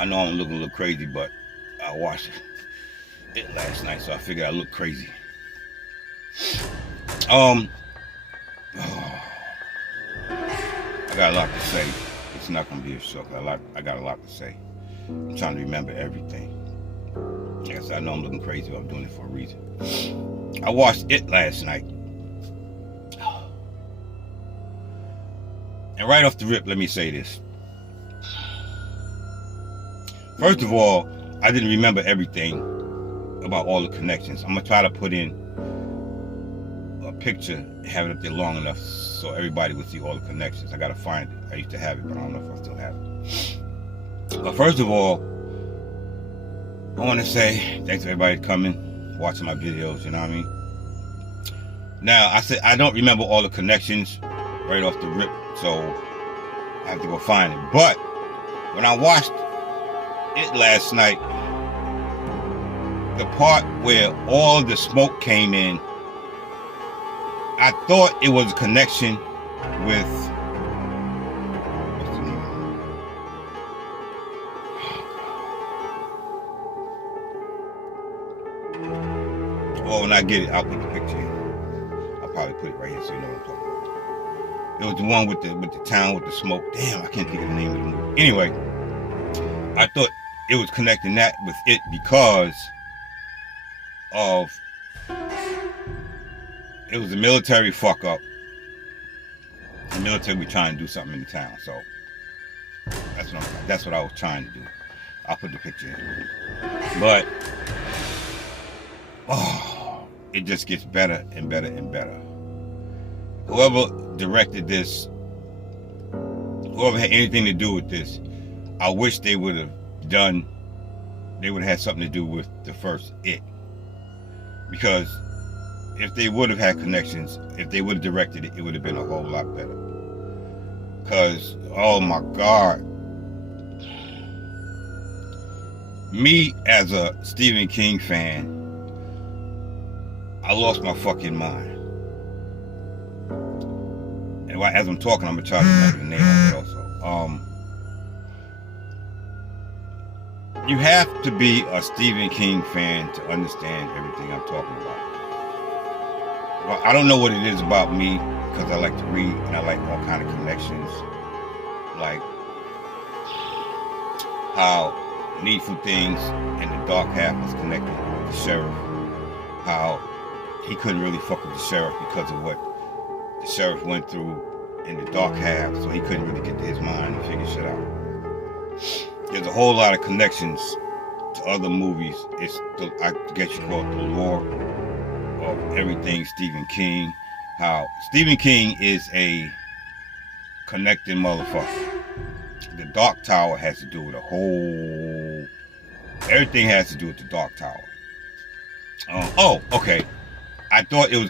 I know I'm looking a little crazy, but I watched it last night, so I figured I look crazy. Um, oh, I got a lot to say. It's not gonna be a show. I got a lot to say. I'm trying to remember everything. Like I said, I know I'm looking crazy, but I'm doing it for a reason. I watched it last night. And right off the rip, let me say this. First of all, I didn't remember everything about all the connections. I'm going to try to put in a picture, have it up there long enough so everybody would see all the connections. I got to find it. I used to have it, but I don't know if I still have it. But first of all, I want to say thanks to everybody coming, watching my videos, you know what I mean? Now, I said I don't remember all the connections right off the rip, so I have to go find it. But when I watched it last night, the part where all the smoke came in, I thought it was a connection with what's the name? Oh, when I get it, I'll put the picture in. I'll probably put it right here so you know what I'm talking about. It was the one with the town with the smoke. Damn, I can't think of the name of the movie. Anyway, I thought it was connecting that with it because of it was a military fuck up. The military was trying to do something in the town, so that's what I was trying to do. I'll put the picture in. But it just gets better and better and better. Whoever directed this, whoever had anything to do with this, I wish they would have had something to do with the first It. Because if they would have had connections, if they would have directed it, it would have been a whole lot better. Because, oh my God. Me as a Stephen King fan, I lost my fucking mind. And as I'm talking, I'm going to try to remember the name of it also. You have to be a Stephen King fan to understand everything I'm talking about. Well, I don't know what it is about me, because I like to read and I like all kind of connections. Like how Needful Things and the Dark Half was connected with the sheriff. How he couldn't really fuck with the sheriff because of what the sheriff went through in the Dark Half, so he couldn't really get to his mind and figure shit out. There's a whole lot of connections to other movies. I guess you call it the lore of everything Stephen King. How Stephen King is a connecting motherfucker. The Dark Tower has to do with everything has to do with the Dark Tower. Okay. I thought it was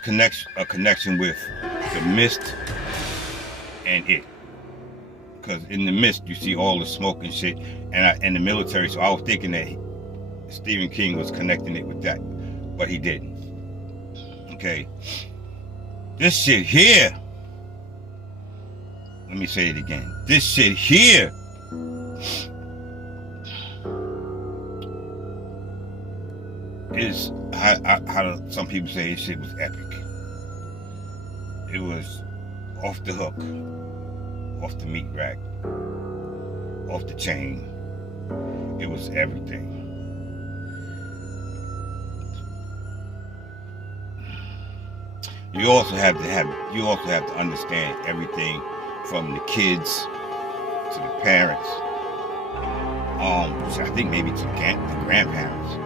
a connection with the Mist and It. Because in the Mist, you see all the smoke and shit, and the military. So I was thinking that Stephen King was connecting it with that, but he didn't. Okay, this shit here. Let me say it again. This shit here is how some people say this shit was epic. It was off the hook. Off the meat rack, off the chain. It was everything. You also have to understand everything from the kids to the parents. I think maybe to the grandparents.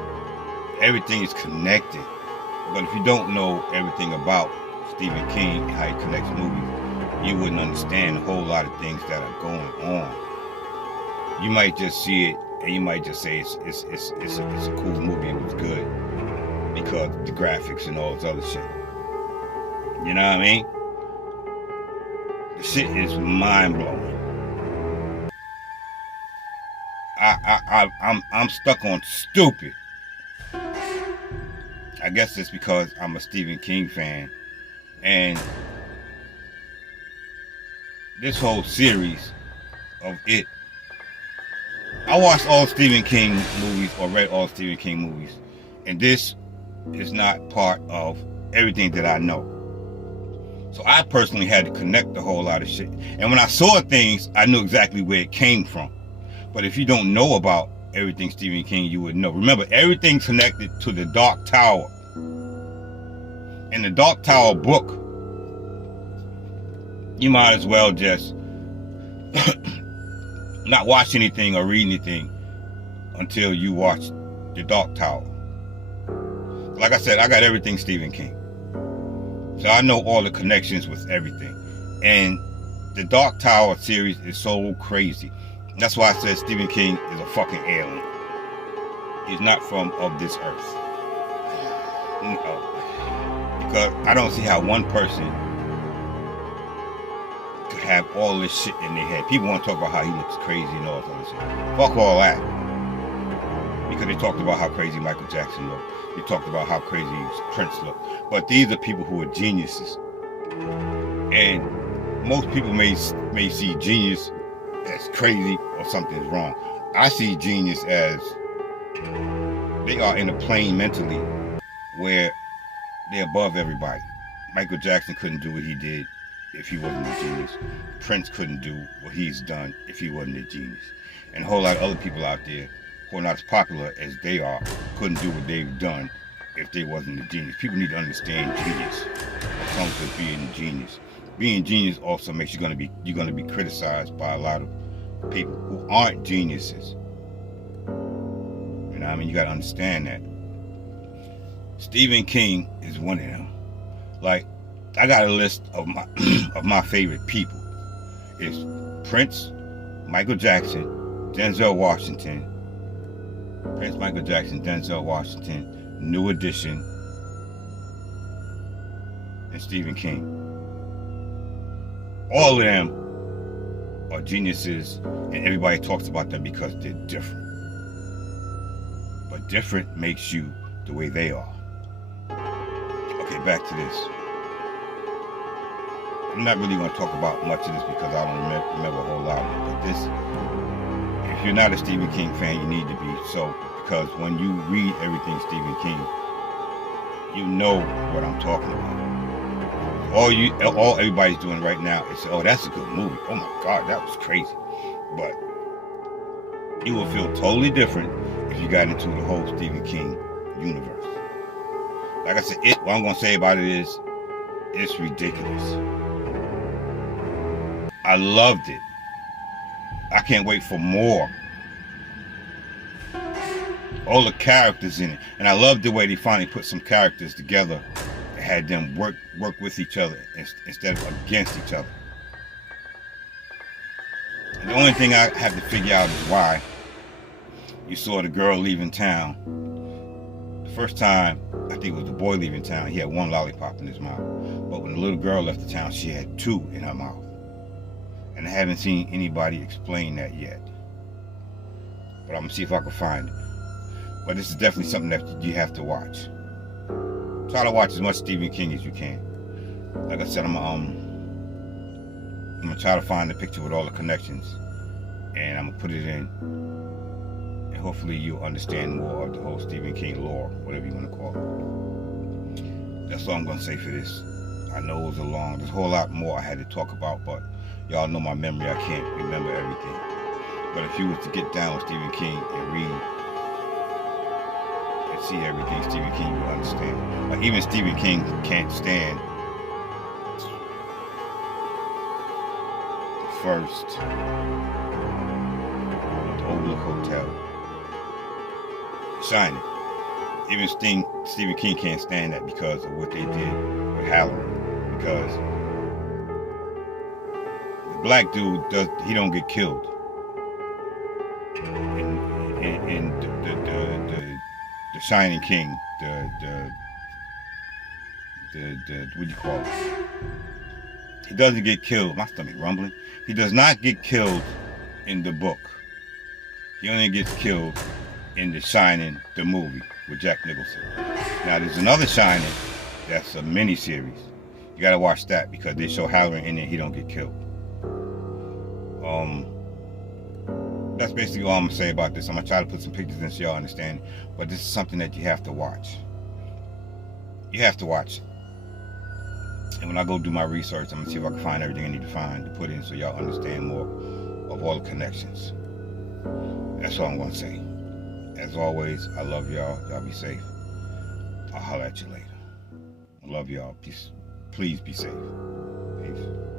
Everything is connected. But if you don't know everything about Stephen King and how he connects movies, you wouldn't understand a whole lot of things that are going on. You might just see it and you might just say it's a cool movie, it was good because the graphics and all this other shit. You know what I mean? The shit is mind blowing. I'm stuck on stupid. I guess it's because I'm a Stephen King fan, and this whole series of It I watched all Stephen King movies or read all Stephen King movies, and this is not part of everything that I know. So I personally had to connect a whole lot of shit. And when I saw things, I knew exactly where it came from. But if you don't know about everything Stephen King, you would know. Remember, everything's connected to the Dark Tower. In the Dark Tower book, you might as well just not watch anything or read anything until you watch the Dark Tower. Like I said, I got everything Stephen King. So I know all the connections with everything. And the Dark Tower series is so crazy. That's why I said Stephen King is a fucking alien. He's not from of this earth. No. Because I don't see how one person could have all this shit in their head. People want to talk about how he looks crazy and all this other shit. Fuck all that. Because they talked about how crazy Michael Jackson looked. They talked about how crazy Prince looked. But these are people who are geniuses. And most people may see genius as crazy or something's wrong. I see genius as they are in a plane mentally where they're above everybody. Michael Jackson couldn't do what he did if he wasn't a genius. Prince couldn't do what he's done if he wasn't a genius. And a whole lot of other people out there who are not as popular as they are couldn't do what they've done if they wasn't a genius. People need to understand genius. It comes with being a genius. Being genius also makes you're gonna be criticized by a lot of people who aren't geniuses. You know what I mean? You gotta understand that. Stephen King is one of them. Like, I got a list of my of my favorite people. It's Prince, Michael Jackson, Denzel Washington, Prince, Michael Jackson, Denzel Washington, New Edition, and Stephen King. All of them are geniuses, and everybody talks about them because they're different. But different makes you the way they are. Okay, back to this. I'm not really going to talk about much of this because I don't remember a whole lot of it. But this, if you're not a Stephen King fan, you need to be. So, because when you read everything Stephen King, you know what I'm talking about. All everybody's doing right now is, oh, that's a good movie. Oh my God, that was crazy. But you will feel totally different if you got into the whole Stephen King universe. Like I said, what I'm going to say about it is, it's ridiculous. I loved it. I can't wait for more. All the characters in it. And I love the way they finally put some characters together and had them work with each other instead of against each other. And the only thing I have to figure out is why you saw the girl leaving town. The first time, I think it was the boy leaving town, he had one lollipop in his mouth. But when the little girl left the town, she had two in her mouth. And I haven't seen anybody explain that yet. But I'm going to see if I can find it. But this is definitely something that you have to watch. Try to watch as much Stephen King as you can. Like I said, I'm gonna try to find the picture with all the connections, and I'm gonna put it in, and hopefully you'll understand more of the whole Stephen King lore, whatever you want to call it. That's all I'm gonna say for this. I know it was there's a whole lot more I had to talk about, but y'all know my memory, I can't remember everything. But if you was to get down with Stephen King and read and see everything Stephen King, you will understand. Like, even Stephen King can't stand the first the Overlook Hotel, Shining. Even Stephen King can't stand that because of what they did with Halloween. Because the black dude he don't get killed. And the Shining King, the what do you call it? He doesn't get killed. My stomach rumbling. He does not get killed in the book. He only gets killed in the Shining, the movie with Jack Nicholson. Now there's another Shining that's a mini series. You gotta watch that because they show Halloween in there. He don't get killed. that's basically all I'm gonna say about this. I'm gonna try to put some pictures in so y'all understand. But this is something that you have to watch. You have to watch. And when I go do my research, I'm gonna see if I can find everything I need to find to put in so y'all understand more of all the connections. That's all I'm gonna say. As always, I love y'all. Y'all be safe. I'll holler at you later. I love y'all. Please be safe. Peace.